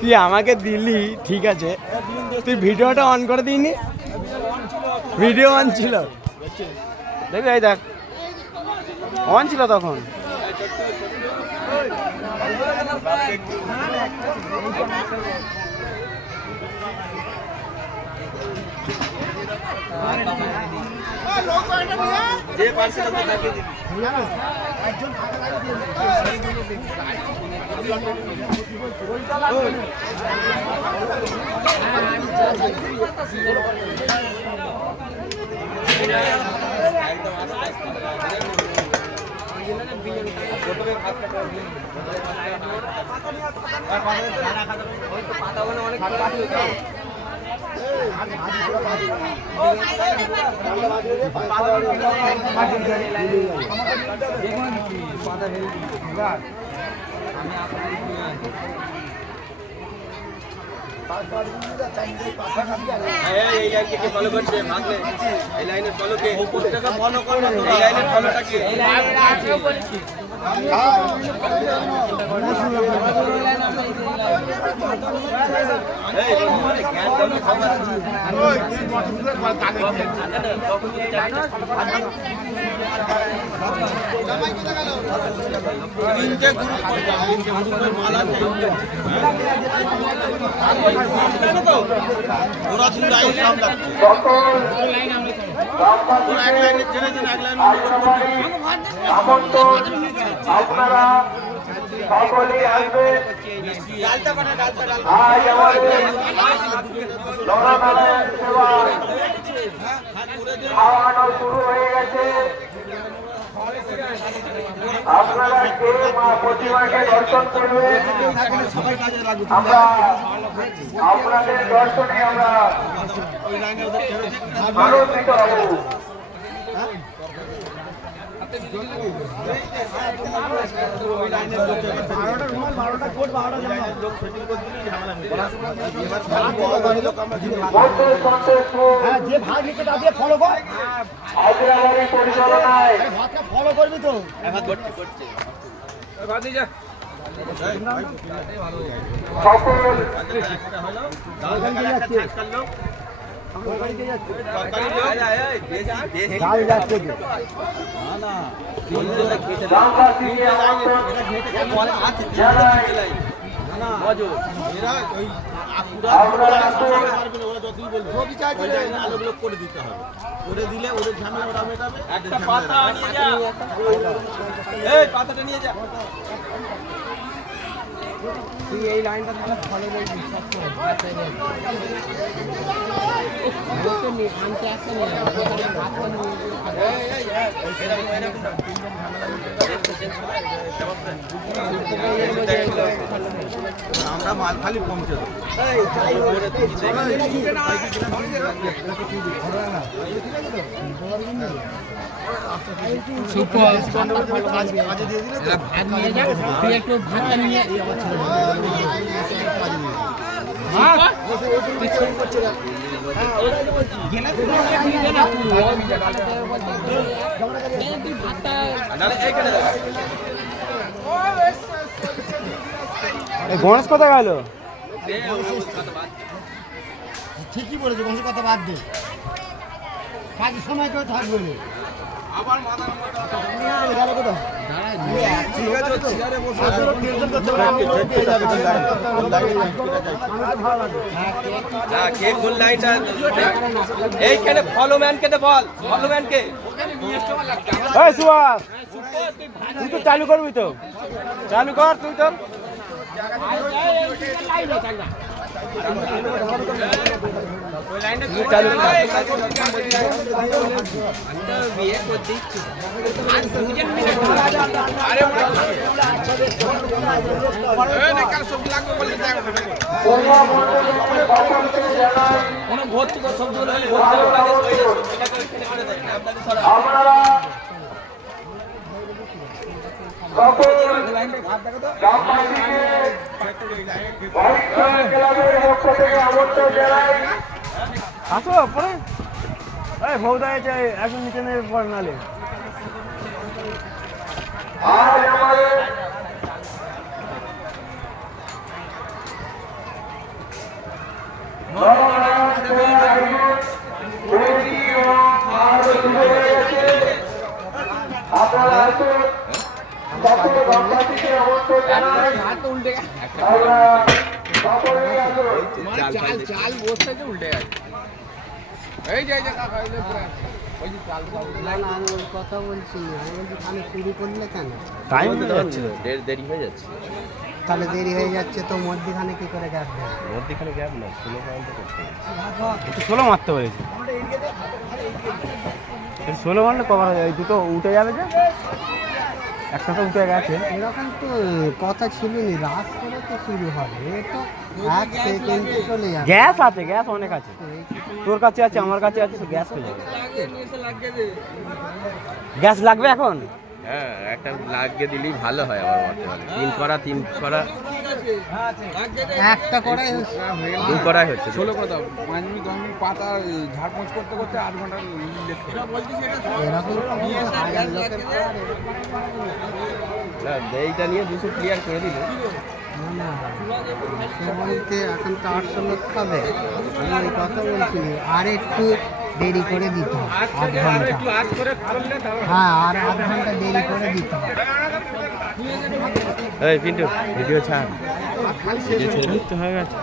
তুই আমাকে দিলি ঠিক আছে, তুই ভিডিওটা অন করে দিইনি? ভিডিও অন ছিল, দেখবি? এই দেখ, অন ছিল তখন। ফলো করছে ভাগলে এই লাইনের ফলোকে ফলো করবে, এই লাইনের ফলোটাকে আপনারা সকলেই আসবেন। আজ আমাদের লড়ানারায়ণ সেবা খাওয়ানো শুরু হয়ে গেছে। আপনারা কে মা প্রতিমাকে দর্শন করবেন, আমরা আপনাদের দর্শনে আমরা আনন্দিত হব। যে ভাগ নিতে তাদের ফলো কর, হায়দ্রাবাদের পরিচালনায় ফলো করবি তো। করে দিতে হবে, করে দিলে ওদের ঝামেলা ওরা মেটাবে। একটা পাতা নিয়ে যা, এই পাতাটা নিয়ে যা। তুই এই লাইনটা তাহলে ফলো করে বিশ্বাস করে আনতে আসতে আমরা মাল খালি পৌঁছে দেবো। গণেশ কোথায় গেল? ঠিকই বলেছে, গণেশের কথা বাদ দে, কাজের সময় কেউ থাকবে না। এইখানে ফলো ম্যানকে বল, ফলো ম্যানকে তুই তো চালু করবি তো, চালু কর তুই তো। সকল গ্রামবাসীকে বরিশাল ক্লাবের পক্ষ থেকে আমন্ত্রণ জানাই। আসো পরে এই ভৌদা আছে এখন নিচে নেবে পরে নালে আজ আমাদের আপনারা আসুন, সকল গ্রামবাসীকে আমন্ত্রণ জানাই। আমরা সকলেই আসুন। চাল বসতে উল্টে গেছে এই যে কাকা আমি ওই কথা বলছি না, আমি বলছি তাহলে চুরি করলে কেন? টাইম তো যাচ্ছে দেরি হয়ে যাচ্ছে তাহলে দেরি হয়ে যাচ্ছে তো মধ্যখানে কি করে গ্যাপ দেয়? মধ্যখানে গ্যাপ না 16 পয়েন্ট করতে একটু 16 মারতে বলেছি 16 মারলে কভার হয়ে যাবে দুটো উঠে যাবে যে একটা তো উঠে গেছে এরকম তো কথা ছিল নি, রাস করে তো শুরু হবে, এ তো এক সেকেন্ডে চলে যাবে। গ্যাস আছে গ্যাস অনেক আছে তোর কাছে আছে আমার কাছে আছে তো গ্যাস হয়ে যাবে গ্যাস লাগবে এখন হ্যাঁ একটা লাগিয়ে দিলেই ভালো হয় আমার মতে বলে 3 করা একটা করে 2 করাই হচ্ছে 16 করে দাও 5 মিনিট 10 মিনিট পাতা ঝাড়পোঁছ করতে করতে 8 ঘন্টা লেট করে এরকম হাজার লোকের না এইটা নিয়ে 200 ক্লিয়ার করে দিলে না সে বলতে এখন তো 800 লোক খাবে, আমি ওই কথা বলছি আর একটু দেরি করে দিতে হবে, আধ ঘন্টা। হ্যাঁ আর আধ ঘন্টা দেরি করে দিতে হবে। এই পিন্টু ভিডিও ছাড় তো হয়ে গেছে